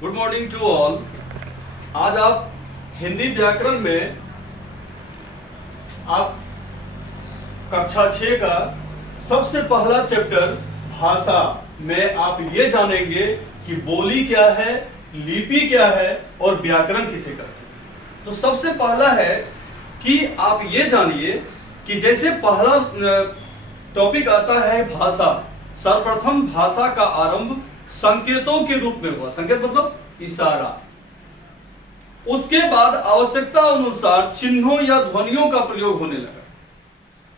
Good morning to all. आज आप हिंदी व्याकरण में आप कक्षा 6 का सबसे पहला चैप्टर भाषा में आप ये जानेंगे कि बोली क्या है, लिपि क्या है और व्याकरण किसे कहते हैं। तो सबसे पहला है कि आप ये जानिए कि जैसे पहला टॉपिक आता है भाषा। सर्वप्रथम भाषा का आरंभ संकेतों के रूप में हुआ। संकेत मतलब इशारा। उसके बाद आवश्यकता अनुसार चिन्हों या ध्वनियों का प्रयोग होने लगा।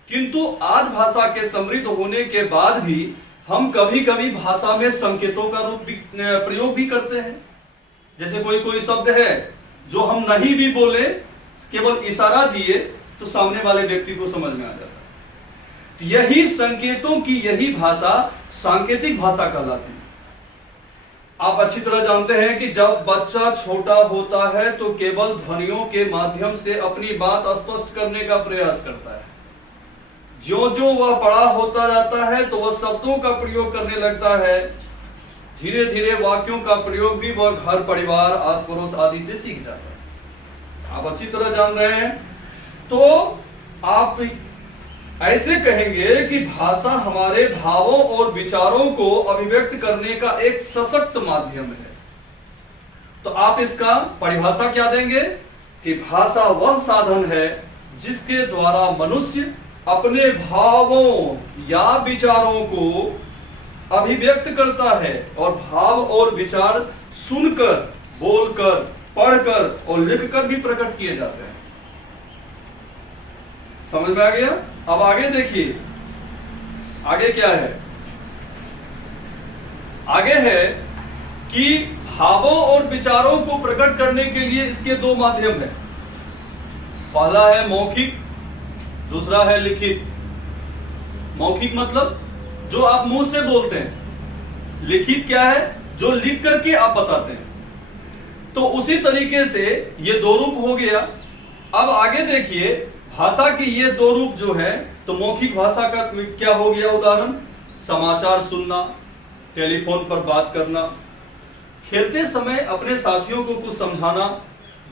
किंतु आज भाषा के समृद्ध होने के बाद भी हम कभी कभी भाषा में संकेतों का प्रयोग भी करते हैं। जैसे कोई कोई शब्द है जो हम नहीं भी बोले, केवल इशारा दिए तो सामने वाले व्यक्ति को समझ में आ जाता है। यही संकेतों की यही भाषा सांकेतिक भाषा कहलाती है। आप अच्छी तरह जानते हैं कि जब बच्चा छोटा होता है तो केवल ध्वनियों के माध्यम से अपनी बात स्पष्ट करने का प्रयास करता है। जो जो वह बड़ा होता जाता है तो वह शब्दों का प्रयोग करने लगता है। धीरे धीरे वाक्यों का प्रयोग भी वह घर, परिवार, आस पड़ोस आदि से सीख जाता है। आप अच्छी तरह जान रहे हैं। तो आप ऐसे कहेंगे कि भाषा हमारे भावों और विचारों को अभिव्यक्त करने का एक सशक्त माध्यम है। तो आप इसका परिभाषा क्या देंगे कि भाषा वह साधन है जिसके द्वारा मनुष्य अपने भावों या विचारों को अभिव्यक्त करता है और भाव और विचार सुनकर, बोलकर, पढ़कर और लिखकर भी प्रकट किए जाते हैं। समझ में आ गया? अब आगे देखिए, आगे क्या है? आगे है कि भावों और विचारों को प्रकट करने के लिए इसके दो माध्यम है। पहला है मौखिक, दूसरा है लिखित। मौखिक मतलब जो आप मुंह से बोलते हैं। लिखित क्या है? जो लिख करके आप बताते हैं। तो उसी तरीके से ये दो रूप हो गया। अब आगे देखिए, भाषा की ये दो रूप जो है, तो मौखिक भाषा का क्या हो गया उदाहरण? समाचार सुनना, टेलीफोन पर बात करना, खेलते समय अपने साथियों को कुछ समझाना,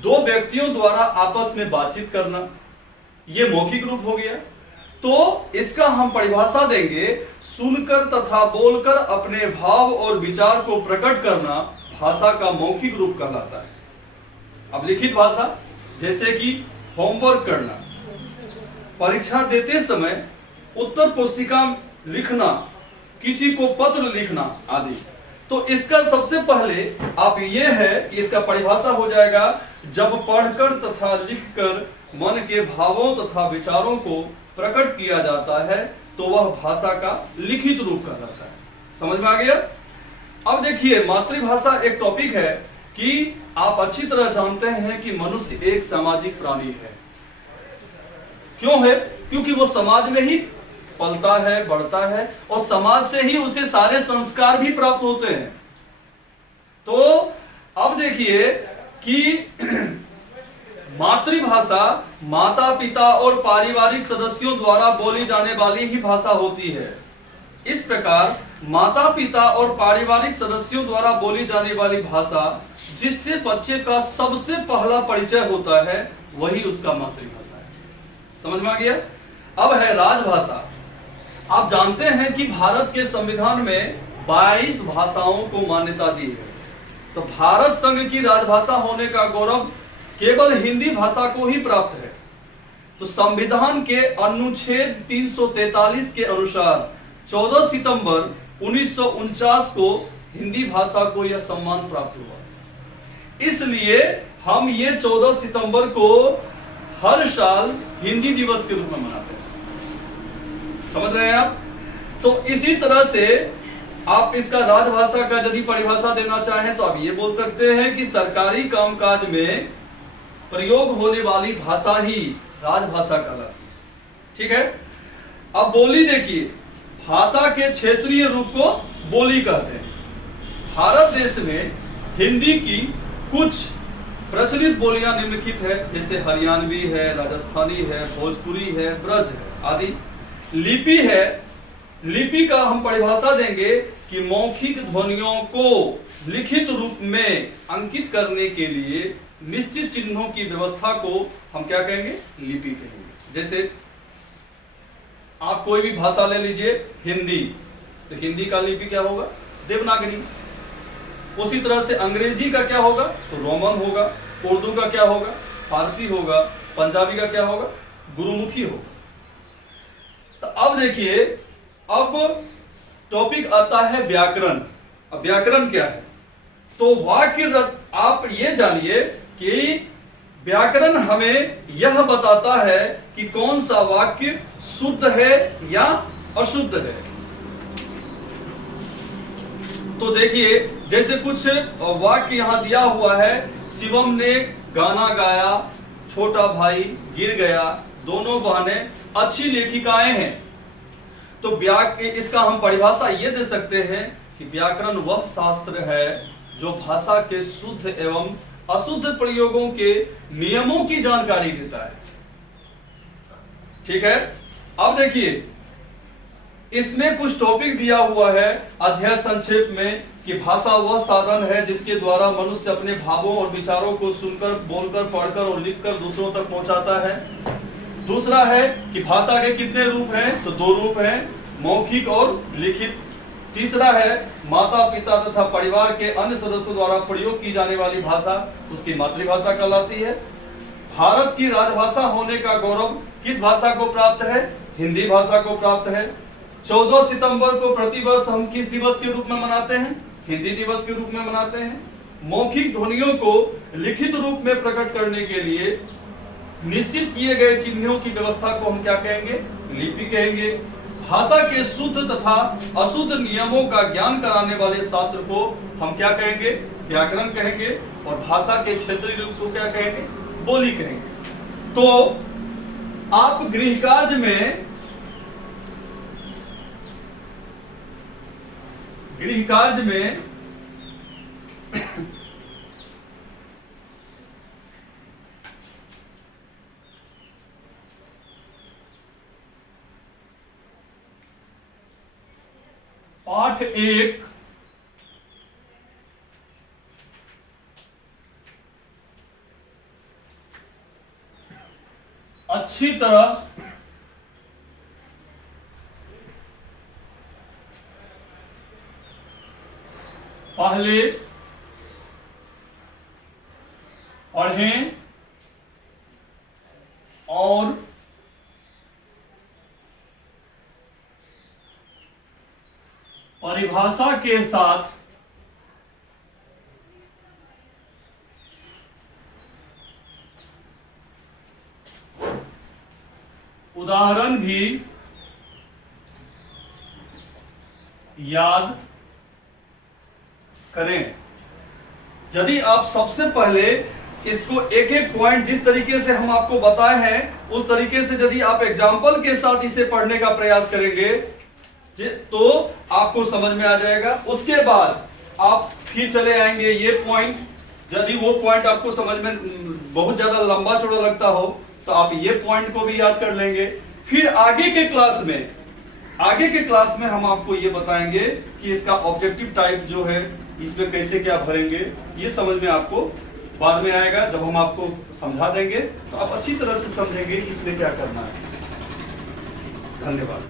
दो व्यक्तियों द्वारा आपस में बातचीत करना, ये मौखिक रूप हो गया। तो इसका हम परिभाषा देंगे, सुनकर तथा बोलकर अपने भाव और विचार को प्रकट करना भाषा का मौखिक रूप कहलाता है। अब लिखित भाषा, जैसे कि होमवर्क करना, परीक्षा देते समय उत्तर पुस्तिका लिखना, किसी को पत्र लिखना आदि। तो इसका सबसे पहले आप ये है कि इसका परिभाषा हो जाएगा, जब पढ़कर तथा लिखकर मन के भावों तथा विचारों को प्रकट किया जाता है तो वह भाषा का लिखित रूप कहलाता है। समझ में आ गया? अब देखिए, मातृभाषा एक टॉपिक है कि आप अच्छी तरह जानते हैं कि मनुष्य एक सामाजिक प्राणी है। क्यों है? क्योंकि वो समाज में ही पलता है, बढ़ता है और समाज से ही उसे सारे संस्कार भी प्राप्त होते हैं। तो अब देखिए कि मातृभाषा माता पिता और पारिवारिक सदस्यों द्वारा बोली जाने वाली ही भाषा होती है। इस प्रकार माता पिता और पारिवारिक सदस्यों द्वारा बोली जाने वाली भाषा जिससे बच्चे का सबसे पहला परिचय होता है, वही उसका मातृभाषा है। समझ में आ गया? अब है राजभाषा। आप जानते हैं कि भारत के संविधान में 22 भाषाओं को मान्यता दी है। तो भारत संघ की राजभाषा होने का गौरव केवल हिंदी भाषा को ही प्राप्त है। तो संविधान के अनुच्छेद 343 के अनुसार 14 सितंबर 1949 को हिंदी भाषा को यह सम्मान प्राप्त हुआ। इसलिए हम ये 14 सितंबर को हर साल हिंदी दिवस के रूप में मनाते हैं। समझ रहे हैं आप? तो इसी तरह से आप इसका राजभाषा का यदि परिभाषा देना चाहें तो आप ये बोल सकते हैं कि सरकारी कामकाज में प्रयोग होने वाली भाषा ही राजभाषा कहलाती है। ठीक है? अब बोली देखिए, भाषा के क्षेत्रीय रूप को बोली कहते हैं। भारत देश में हिंदी की कुछ प्रचलित बोलियां निम्नलिखित है, जैसे हरियाणवी है, राजस्थानी है, भोजपुरी है, ब्रज है आदि। लिपि है, लिपि का हम परिभाषा देंगे कि मौखिक ध्वनियों को लिखित रूप में अंकित करने के लिए निश्चित चिन्हों की व्यवस्था को हम क्या कहेंगे, लिपि कहेंगे। जैसे आप कोई भी भाषा ले लीजिए, हिंदी, तो हिंदी का लिपि क्या होगा, देवनागरी। उसी तरह से अंग्रेजी का क्या होगा, तो रोमन होगा। उर्दू का क्या होगा, फारसी होगा। पंजाबी का क्या होगा, गुरुमुखी होगा। तो अब देखिए, अब टॉपिक आता है व्याकरण। अब व्याकरण क्या है, तो वाक्य आप ये जानिए कि व्याकरण हमें यह बताता है कि कौन सा वाक्य शुद्ध है या अशुद्ध है। तो देखिए, जैसे कुछ वाक्य यहां दिया हुआ है, शिवम ने गाना गाया, छोटा भाई गिर गया, दोनों बहनें अच्छी लेखिकाएं हैं। तो इसका हम परिभाषा ये दे सकते हैं कि व्याकरण वह शास्त्र है जो भाषा के शुद्ध एवं अशुद्ध प्रयोगों के नियमों की जानकारी देता है। ठीक है। अब देखिए, इसमें कुछ टॉपिक दिया हुआ है अध्याय संक्षेप में कि भाषा वह साधन है जिसके द्वारा मनुष्य अपने भावों और विचारों को सुनकर, बोलकर, पढ़कर और लिखकर दूसरों तक पहुंचाता है। दूसरा है कि भाषा के कितने रूप हैं, तो 2 रूप हैं, मौखिक और लिखित। तीसरा है माता पिता तथा परिवार के अन्य सदस्यों द्वारा प्रयोग की जाने वाली भाषा उसकी मातृभाषा कहलाती है। भारत की राजभाषा होने का गौरव किस भाषा को प्राप्त है, हिंदी भाषा को प्राप्त है। 14 सितंबर को प्रतिवर्ष हम किस दिवस के रूप में मनाते हैं, हिंदी दिवस के रूप में मनाते हैं। मौखिक ध्वनियों को लिखित रूप में प्रकट करने के लिए निश्चित किए गए चिन्हों की व्यवस्था को हम क्या कहेंगे, लिपि कहेंगे। भाषा के शुद्ध तथा अशुद्ध नियमों का ज्ञान कराने वाले शास्त्र को हम क्या कहेंगे, व्याकरण कहेंगे। और भाषा के क्षेत्रीय रूप को क्या कहेंगे, बोली कहेंगे। तो आप गृहकार्य में पाठ 1 अच्छी तरह पहले पढ़ें और परिभाषा के साथ उदाहरण भी याद करें। यदि आप सबसे पहले इसको एक एक पॉइंट जिस तरीके से हम आपको बताए हैं उस तरीके से यदि आप एग्जाम्पल के साथ इसे पढ़ने का प्रयास करेंगे तो आपको समझ में आ जाएगा। उसके बाद आप फिर चले आएंगे ये पॉइंट, यदि वो पॉइंट आपको समझ में बहुत ज्यादा लंबा चौड़ा लगता हो तो आप ये पॉइंट को भी याद कर लेंगे। फिर आगे के क्लास में हम आपको ये बताएंगे कि इसका ऑब्जेक्टिव टाइप जो है इसमें कैसे क्या भरेंगे, ये समझ में आपको बाद में आएगा। जब हम आपको समझा देंगे तो आप अच्छी तरह से समझेंगे इसमें क्या करना है। धन्यवाद।